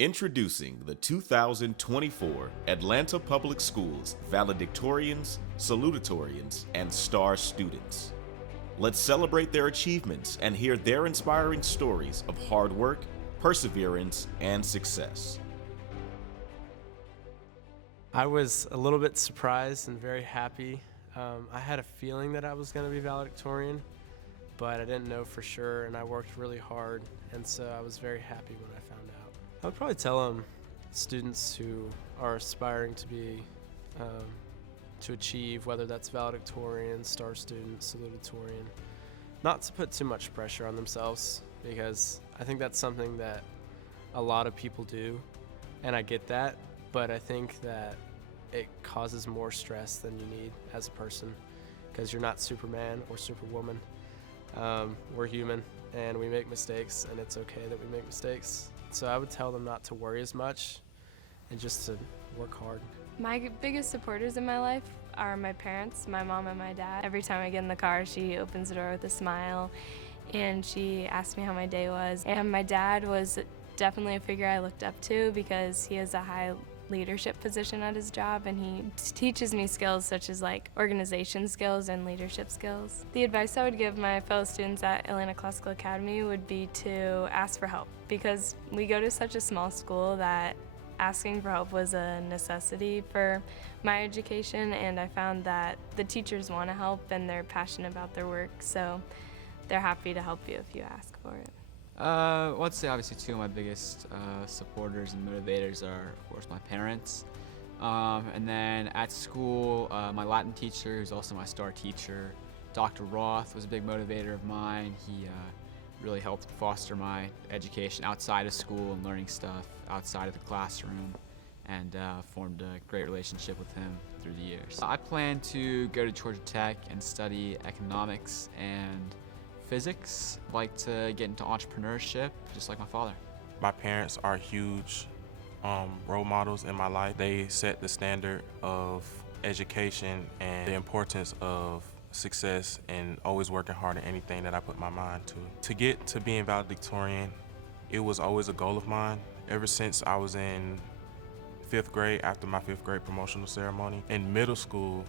Introducing the 2024 Atlanta Public Schools Valedictorians, Salutatorians, and Star Students. Let's celebrate their achievements and hear their inspiring stories of hard work, perseverance, and success. I was a little bit surprised and very happy. I had a feeling that I was going to be valedictorian, but I didn't know for sure, and I worked really hard, and so I was very happy when I found out. I would probably tell students who are aspiring to be, to achieve, whether that's valedictorian, star student, salutatorian, not to put too much pressure on themselves, because I think that's something that a lot of people do, and I get that, but I think that it causes more stress than you need as a person, because you're not Superman or Superwoman. We're human, and we make mistakes, and it's okay that we make mistakes. So I would tell them not to worry as much and just to work hard. My biggest supporters in my life are my parents, my mom and my dad. Every time I get in the car, she opens the door with a smile, and she asks me how my day was. And my dad was definitely a figure I looked up to because he has a high leadership position at his job, and he teaches me skills such as like organization skills and leadership skills. The advice I would give my fellow students at Atlanta Classical Academy would be to ask for help, because we go to such a small school that asking for help was a necessity for my education, and I found that the teachers want to help and they're passionate about their work, so they're happy to help you if you ask for it. I'd say obviously two of my biggest supporters and motivators are, of course, my parents. And then at school, my Latin teacher, who's also my star teacher, Dr. Roth, was a big motivator of mine. He really helped foster my education outside of school and learning stuff outside of the classroom, and formed a great relationship with him through the years. I plan to go to Georgia Tech and study economics and physics. I'd like to get into entrepreneurship, just like my father. My parents are huge role models in my life. They set the standard of education and the importance of success and always working hard at anything that I put my mind to. To get to being valedictorian, it was always a goal of mine. Ever since I was in 5th grade, after my 5th grade promotional ceremony. In middle school,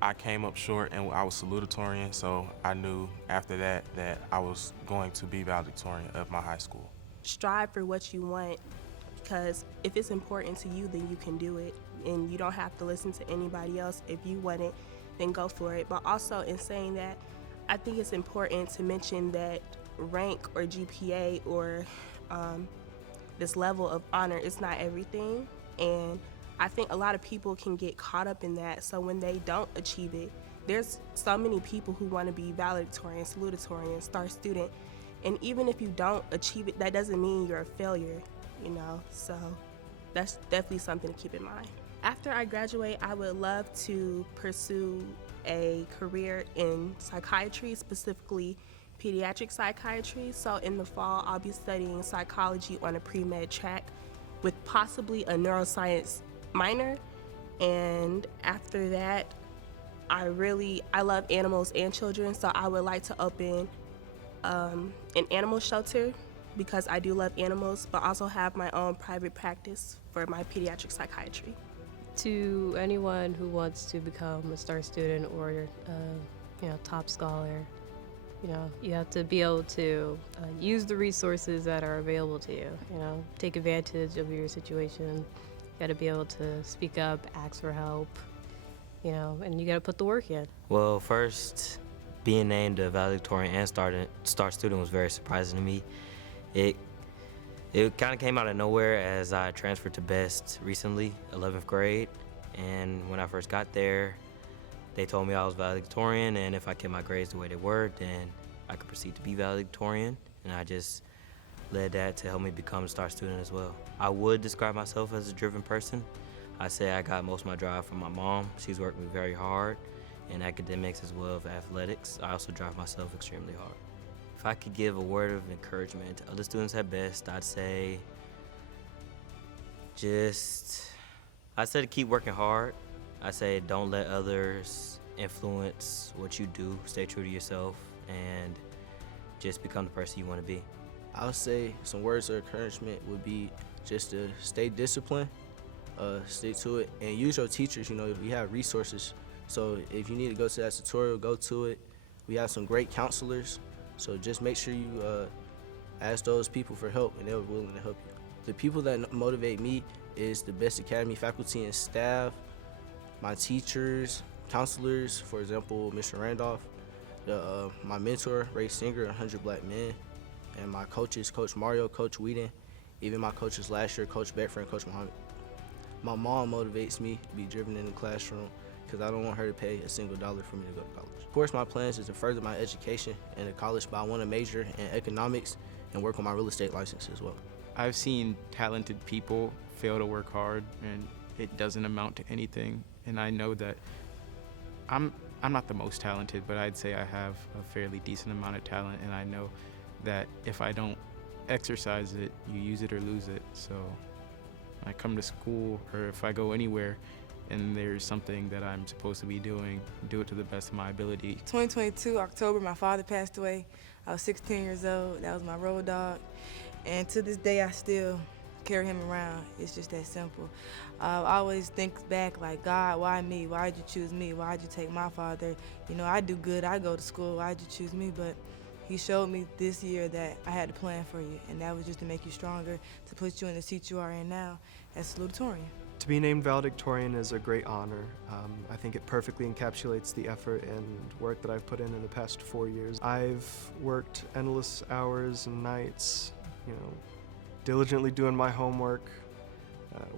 I came up short and I was salutatorian, so I knew after that that I was going to be valedictorian of my high school. Strive for what you want, because if it's important to you, then you can do it, and you don't have to listen to anybody else. If you want it, then go for it. But also, in saying that, I think it's important to mention that rank or GPA or this level of honor is not everything, and I think a lot of people can get caught up in that, so when they don't achieve it, there's so many people who want to be valedictorian, salutatorian, star student, and even if you don't achieve it, that doesn't mean you're a failure, so that's definitely something to keep in mind. After I graduate, I would love to pursue a career in psychiatry, specifically pediatric psychiatry. So in the fall, I'll be studying psychology on a pre-med track with possibly a neuroscience minor, and after that, I love animals and children, so I would like to open an animal shelter because I do love animals, but also have my own private practice for my pediatric psychiatry. To anyone who wants to become a star student or top scholar, you have to be able to use the resources that are available to you. Take advantage of your situation. You got to be able to speak up, ask for help, and you got to put the work in. Well, first, being named a valedictorian and star student was very surprising to me. It kind of came out of nowhere as I transferred to Best recently, 11th grade, and when I first got there, they told me I was valedictorian, and if I kept my grades the way they were, then I could proceed to be valedictorian, and I just led that to help me become a star student as well. I would describe myself as a driven person. I say I got most of my drive from my mom. She's worked me very hard in academics as well as athletics. I also drive myself extremely hard. If I could give a word of encouragement to other students at Best, I'd say to keep working hard. I say don't let others influence what you do. Stay true to yourself and just become the person you want to be. I would say some words of encouragement would be just to stay disciplined, stick to it, and use your teachers. You know, we have resources. So if you need to go to that tutorial, go to it. We have some great counselors. So just make sure you ask those people for help, and they're willing to help you. The people that motivate me is the best academy faculty and staff, my teachers, counselors, for example, Mr. Randolph, my mentor, Ray Singer, 100 Black Men, and my coaches, Coach Mario, Coach Whedon, even my coaches last year, Coach Beckford and Coach Muhammad. My mom motivates me to be driven in the classroom because I don't want her to pay a single dollar for me to go to college. Of course, my plans is to further my education in the college, but I want to major in economics and work on my real estate license as well. I've seen talented people fail to work hard and it doesn't amount to anything. And I know that I'm not the most talented, but I'd say I have a fairly decent amount of talent, and I know that if I don't exercise it, you use it or lose it. So when I come to school or if I go anywhere and there's something that I'm supposed to be doing, do it to the best of my ability. 2022, October, my father passed away. I was 16 years old. That was my road dog. And to this day, I still carry him around. It's just that simple. I always think back like, God, why me? Why'd you choose me? Why'd you take my father? You know, I do good. I go to school. Why'd you choose me? But he showed me this year that I had a plan for you, and that was just to make you stronger, to put you in the seat you are in now as salutatorian. To be named valedictorian is a great honor. I think it perfectly encapsulates the effort and work that I've put in the past 4 years. I've worked endless hours and nights, you know, diligently doing my homework,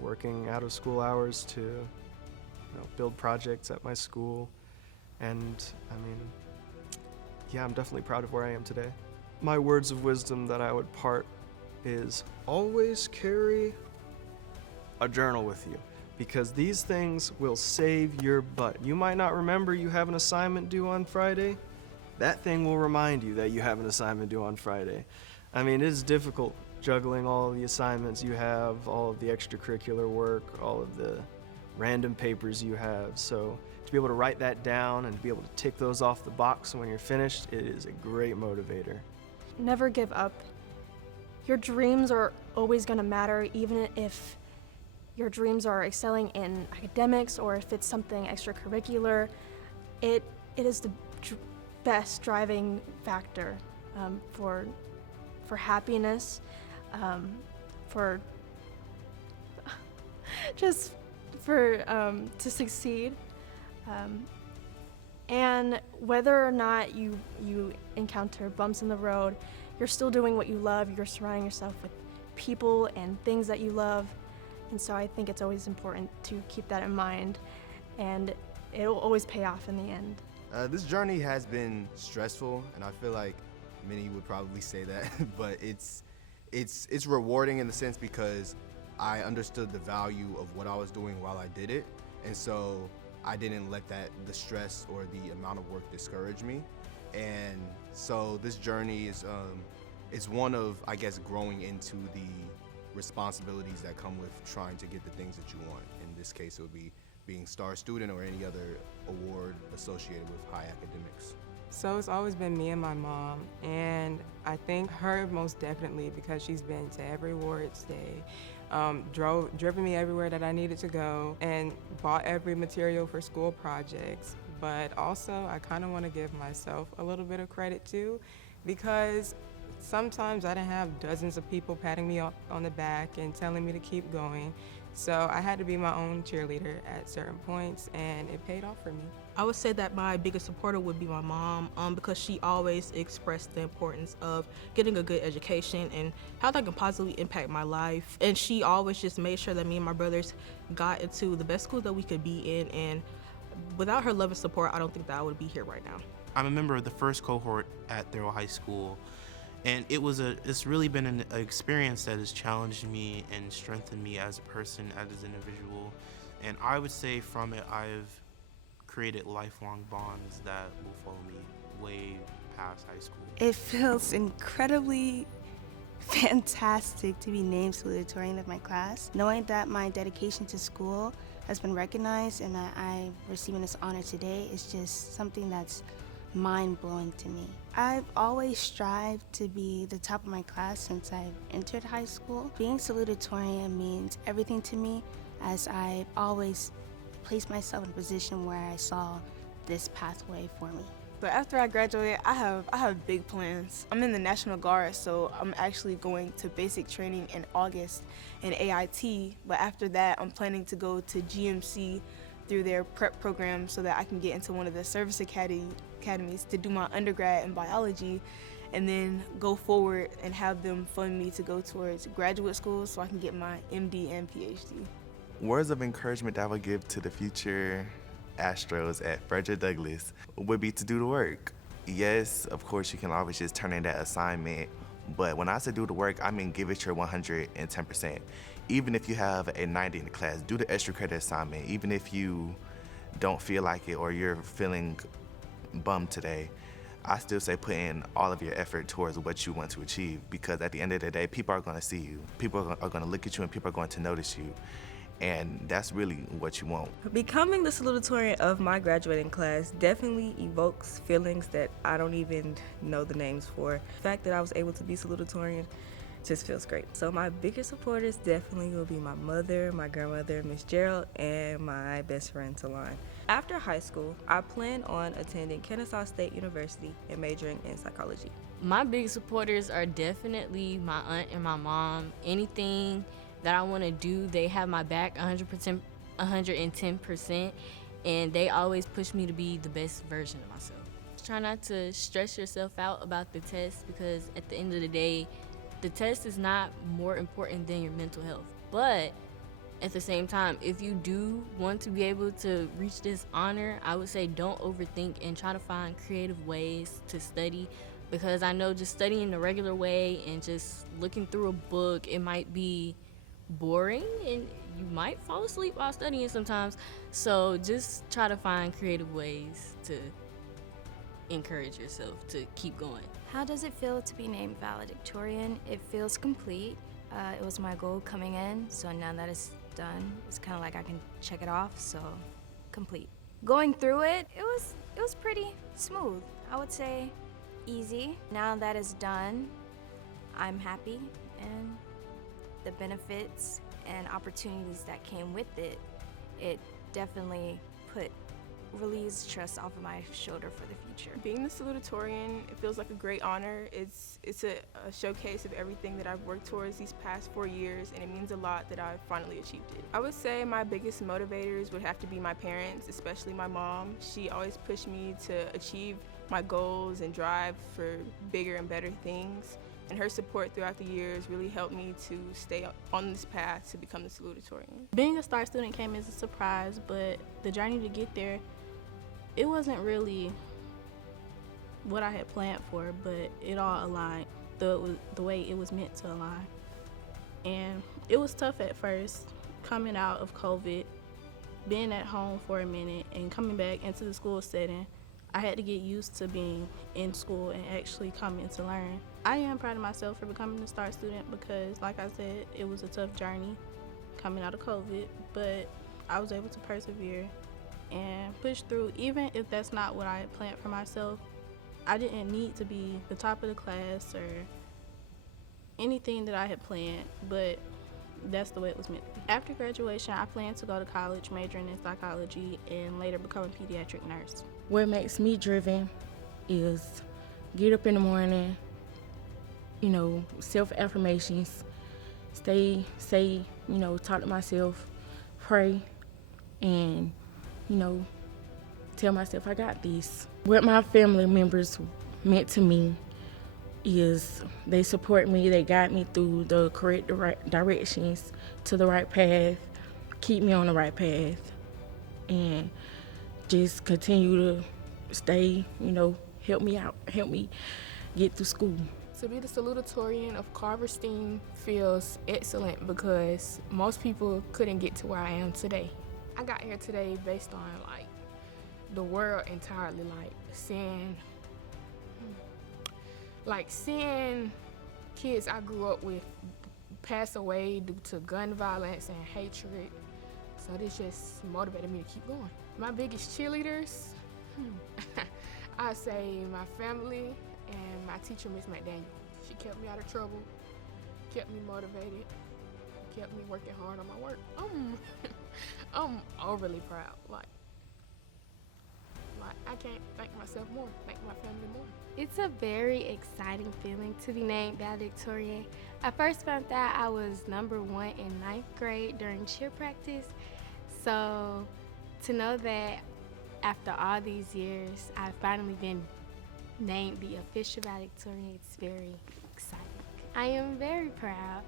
working out of school hours to build projects at my school. And I mean, yeah, I'm definitely proud of where I am today. My words of wisdom that I would part is always carry a journal with you, because these things will save your butt. You might not remember you have an assignment due on Friday. That thing will remind you that you have an assignment due on Friday. I mean, it is difficult juggling all of the assignments you have, all of the extracurricular work, all of the random papers you have. So to be able to write that down and to be able to tick those off the box when you're finished, it is a great motivator. Never give up. Your dreams are always going to matter, even if your dreams are excelling in academics or if it's something extracurricular. It is the best driving factor for happiness, for just for to succeed. And whether or not you encounter bumps in the road, you're still doing what you love. You're surrounding yourself with people and things that you love. And so I think it's always important to keep that in mind, and it'll always pay off in the end. This journey has been stressful, and I feel like many would probably say that, but it's rewarding in the sense because I understood the value of what I was doing while I did it, and so I didn't let the stress or the amount of work discourage me. And so this journey is one of, I guess, growing into the responsibilities that come with trying to get the things that you want. In this case, it would be being star student or any other award associated with high academics. So it's always been me and my mom, and I think her most definitely because she's been to every awards day, driven me everywhere that I needed to go, and bought every material for school projects. But also, I kind of want to give myself a little bit of credit too, because sometimes I didn't have dozens of people patting me on the back and telling me to keep going. So I had to be my own cheerleader at certain points, and it paid off for me. I would say that my biggest supporter would be my mom, because she always expressed the importance of getting a good education and how that can positively impact my life. And she always just made sure that me and my brothers got into the best school that we could be in, and without her love and support, I don't think that I would be here right now. I'm a member of the first cohort at Thurl High School, and it's really been an experience that has challenged me and strengthened me as a person, as an individual. And I would say from it, I've created lifelong bonds that will follow me way past high school. It feels incredibly fantastic to be named salutatorian of my class. Knowing that my dedication to school has been recognized and that I'm receiving this honor today is just something that's mind-blowing to me. I've always strived to be the top of my class since I've entered high school. Being salutatorian means everything to me, as I've always placed myself in a position where I saw this pathway for me. But after I graduate, I have big plans. I'm in the National Guard, so I'm actually going to basic training in August in AIT. But after that, I'm planning to go to GMC through their prep program so that I can get into one of the service academies to do my undergrad in biology, and then go forward and have them fund me to go towards graduate school so I can get my MD and PhD. Words of encouragement that I would give to the future Astros at Frederick Douglass would be to do the work. Yes, of course, you can always just turn in that assignment, but when I say do the work, I mean give it your 110%. Even if you have a 90 in the class, do the extra credit assignment. Even if you don't feel like it or you're feeling bummed today, I still say put in all of your effort towards what you want to achieve, because at the end of the day, people are going to see you. People are going to look at you and people are going to notice you. And that's really what you want. Becoming the salutatorian of my graduating class definitely evokes feelings that I don't even know the names for. The fact that I was able to be salutatorian just feels great. So my biggest supporters definitely will be my mother, my grandmother, Miss Gerald, and my best friend, Talon. After high school, I plan on attending Kennesaw State University and majoring in psychology. My big supporters are definitely my aunt and my mom. Anything that I want to do, they have my back 100%, 110%, and they always push me to be the best version of myself. Try not to stress yourself out about the test, because at the end of the day, the test is not more important than your mental health. But at the same time, if you do want to be able to reach this honor, I would say don't overthink and try to find creative ways to study, because I know just studying the regular way and just looking through a book, it might be boring and you might fall asleep while studying sometimes. So just try to find creative ways to encourage yourself to keep going. How does it feel to be named valedictorian? It feels complete. It was my goal coming in, so now that it's done, it's kind of like I can check it off, so complete. Going through it, it was pretty smooth. I would say easy. Now that it's done, I'm happy, and the benefits and opportunities that came with it, it definitely relieves stress off of my shoulder for the future. Being the salutatorian, it feels like a great honor. It's a showcase of everything that I've worked towards these past 4 years, and it means a lot that I've finally achieved it. I would say my biggest motivators would have to be my parents, especially my mom. She always pushed me to achieve my goals and drive for bigger and better things. And her support throughout the years really helped me to stay on this path to become the salutatorian. Being a STAR student came as a surprise, but the journey to get there, it wasn't really what I had planned for, but it all aligned the way it was meant to align. And it was tough at first, coming out of COVID, being at home for a minute, and coming back into the school setting. I had to get used to being in school and actually coming to learn. I am proud of myself for becoming a STAR student because, like I said, it was a tough journey coming out of COVID, but I was able to persevere and push through. Even if that's not what I had planned for myself, I didn't need to be the top of the class or anything that I had planned, but that's the way it was meant to be. After graduation, I plan to go to college, majoring in psychology, and later become a pediatric nurse. What makes me driven is get up in the morning, self-affirmations, talk to myself, pray, and, tell myself I got this. What my family members meant to me is they support me, they guide me through the correct directions to the right path, keep me on the right path, and just continue to stay, help me out, help me get through school. To be the salutatorian of Carverstein feels excellent because most people couldn't get to where I am today. I got here today based on the world entirely, seeing kids I grew up with pass away due to gun violence and hatred. So this just motivated me to keep going. My biggest cheerleaders, I say my family and my teacher, Miss McDaniel. She kept me out of trouble, kept me motivated, kept me working hard on my work. I'm overly proud. Like I can't thank myself more, thank my family more. It's a very exciting feeling to be named valedictorian. I first found out I was number 1 in 9th grade during cheer practice. So to know that after all these years, I've finally been named the official valedictorian, it's very exciting. I am very proud.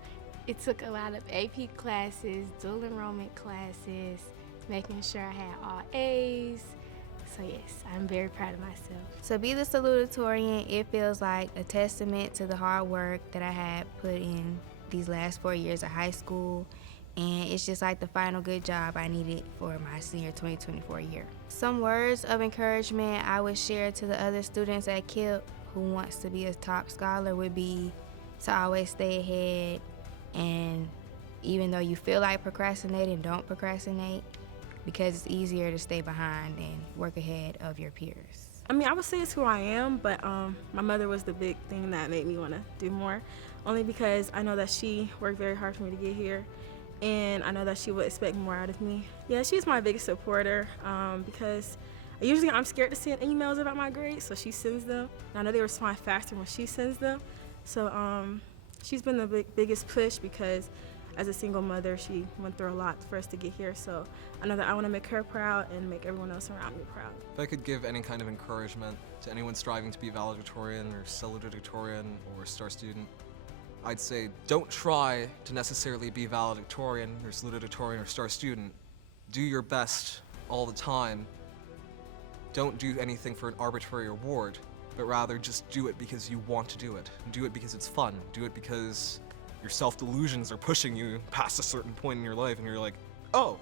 It took a lot of AP classes, dual enrollment classes, making sure I had all A's. So yes, I'm very proud of myself. To be the salutatorian, it feels like a testament to the hard work that I had put in these last 4 years of high school, and it's just like the final good job I needed for my senior 2024 year. Some words of encouragement I would share to the other students at KIP who wants to be a top scholar would be to always stay ahead, and even though you feel like procrastinating, don't procrastinate, because it's easier to stay behind and work ahead of your peers. I mean, I would say it's who I am, but my mother was the big thing that made me want to do more, only because I know that she worked very hard for me to get here, and I know that she would expect more out of me. Yeah, she's my biggest supporter because usually I'm scared to send emails about my grades, so she sends them. And I know they respond faster when she sends them. So she's been the biggest push because as a single mother, she went through a lot for us to get here. So I know that I want to make her proud and make everyone else around me proud. If I could give any kind of encouragement to anyone striving to be valedictorian or salutatorian or star student, I'd say don't try to necessarily be valedictorian or salutatorian or star student. Do your best all the time. Don't do anything for an arbitrary award, but rather just do it because you want to do it. Do it because it's fun. Do it because your self-delusions are pushing you past a certain point in your life and you're like, oh,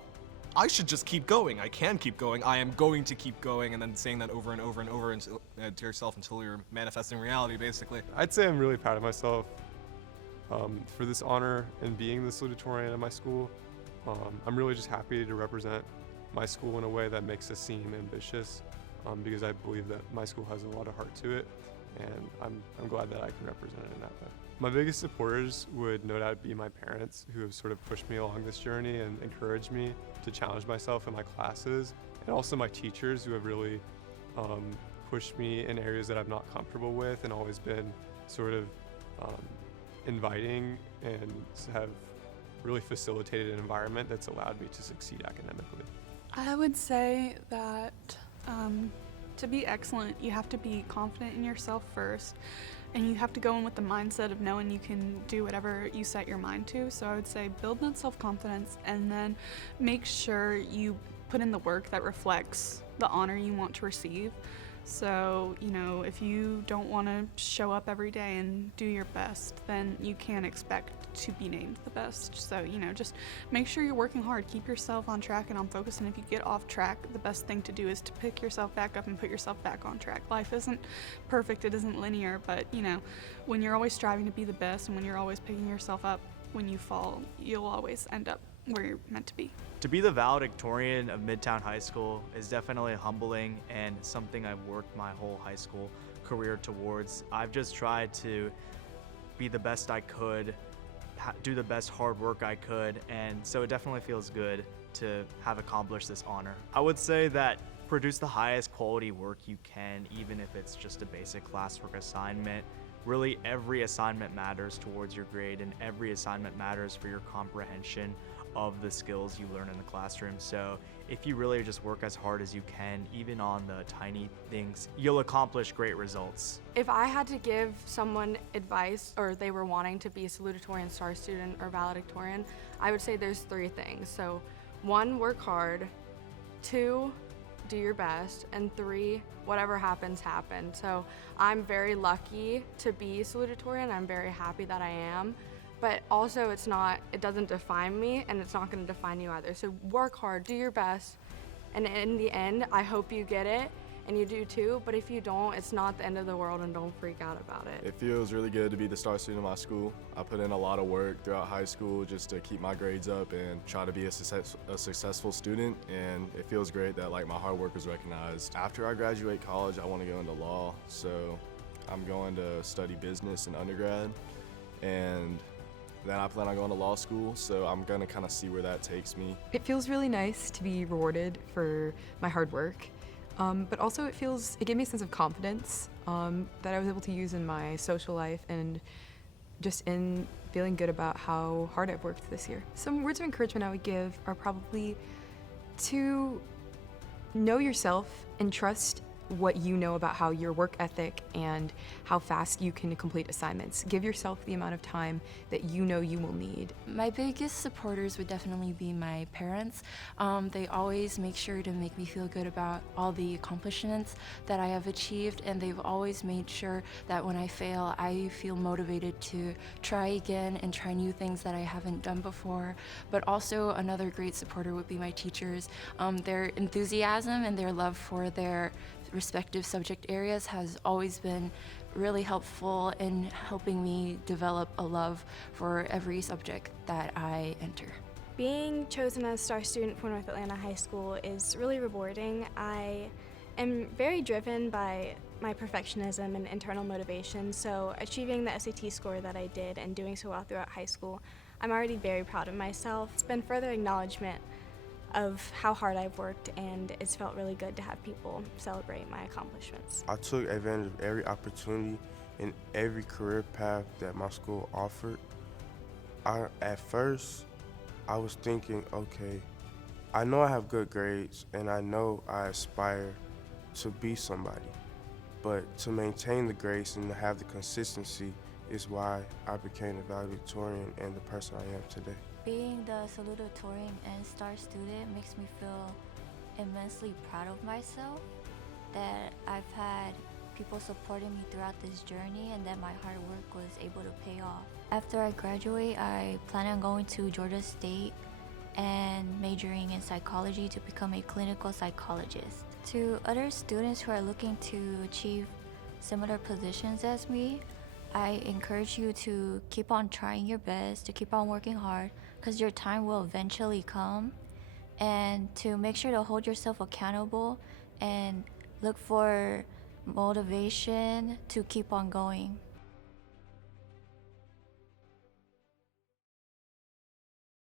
I should just keep going. I can keep going. I am going to keep going, and then saying that over and over and over until, to yourself until you're manifesting reality, basically. I'd say I'm really proud of myself for this honor and being the salutatorian at my school. I'm really just happy to represent my school in a way that makes us seem ambitious because I believe that my school has a lot of heart to it, and I'm glad that I can represent it in that way. My biggest supporters would no doubt be my parents, who have sort of pushed me along this journey and encouraged me to challenge myself in my classes, and also my teachers, who have really pushed me in areas that I'm not comfortable with and always been sort of inviting and have really facilitated an environment that's allowed me to succeed academically. I would say that to be excellent, you have to be confident in yourself first, and you have to go in with the mindset of knowing you can do whatever you set your mind to. So I would say build that self-confidence, and then make sure you put in the work that reflects the honor you want to receive. So, you know, if you don't want to show up every day and do your best, then you can't expect to be named the best. So, you know, just make sure you're working hard, keep yourself on track and on focus, and if you get off track, the best thing to do is to pick yourself back up and put yourself back on track. Life isn't perfect, it isn't linear, but, you know, when you're always striving to be the best and when you're always picking yourself up when you fall, you'll always end up where you're meant to be. To be the valedictorian of Midtown High School is definitely humbling and something I've worked my whole high school career towards. I've just tried to be the best I could, do the best hard work I could, and so it definitely feels good to have accomplished this honor. I would say that produce the highest quality work you can, even if it's just a basic classwork assignment. Really, every assignment matters towards your grade, and every assignment matters for your comprehension of the skills you learn in the classroom. So if you really just work as hard as you can, even on the tiny things, you'll accomplish great results. If I had to give someone advice, or they were wanting to be a salutatorian, star student, or valedictorian, I would say there's 3 things. So 1, work hard, 2, do your best, and 3, whatever happens, happens. So I'm very lucky to be salutatorian. I'm very happy that I am. But also it doesn't define me, and it's not going to define you either. So work hard, do your best, and in the end, I hope you get it. and you do too, but if you don't, it's not the end of the world and don't freak out about it. It feels really good to be the star student of my school. I put in a lot of work throughout high school just to keep my grades up and try to be a successful student, and it feels great that like my hard work is recognized. After I graduate college, I want to go into law, so I'm going to study business in undergrad, and then I plan on going to law school, so I'm gonna kind of see where that takes me. It feels really nice to be rewarded for my hard work, but also it gave me a sense of confidence that I was able to use in my social life and just in feeling good about how hard I've worked this year. Some words of encouragement I would give are probably to know yourself and trust what you know about how your work ethic and how fast you can complete assignments. Give yourself the amount of time that you know you will need. My biggest supporters would definitely be my parents. They always make sure to make me feel good about all the accomplishments that I have achieved, and they've always made sure that when I fail, I feel motivated to try again and try new things that I haven't done before. But also another great supporter would be my teachers. Their enthusiasm and their love for their respective subject areas has always been really helpful in helping me develop a love for every subject that I enter. Being chosen as star student for North Atlanta High School is really rewarding. I am very driven by my perfectionism and internal motivation, so achieving the SAT score that I did and doing so well throughout high school, I'm already very proud of myself. It's been further acknowledgement of how hard I've worked, and it's felt really good to have people celebrate my accomplishments. I took advantage of every opportunity and every career path that my school offered. At first, I was thinking, okay, I know I have good grades and I know I aspire to be somebody, but to maintain the grades and to have the consistency is why I became a valedictorian and the person I am today. Being the salutatorian and star student makes me feel immensely proud of myself, that I've had people supporting me throughout this journey and that my hard work was able to pay off. After I graduate, I plan on going to Georgia State and majoring in psychology to become a clinical psychologist. To other students who are looking to achieve similar positions as me, I encourage you to keep on trying your best, to keep on working hard, because your time will eventually come, and to make sure to hold yourself accountable and look for motivation to keep on going.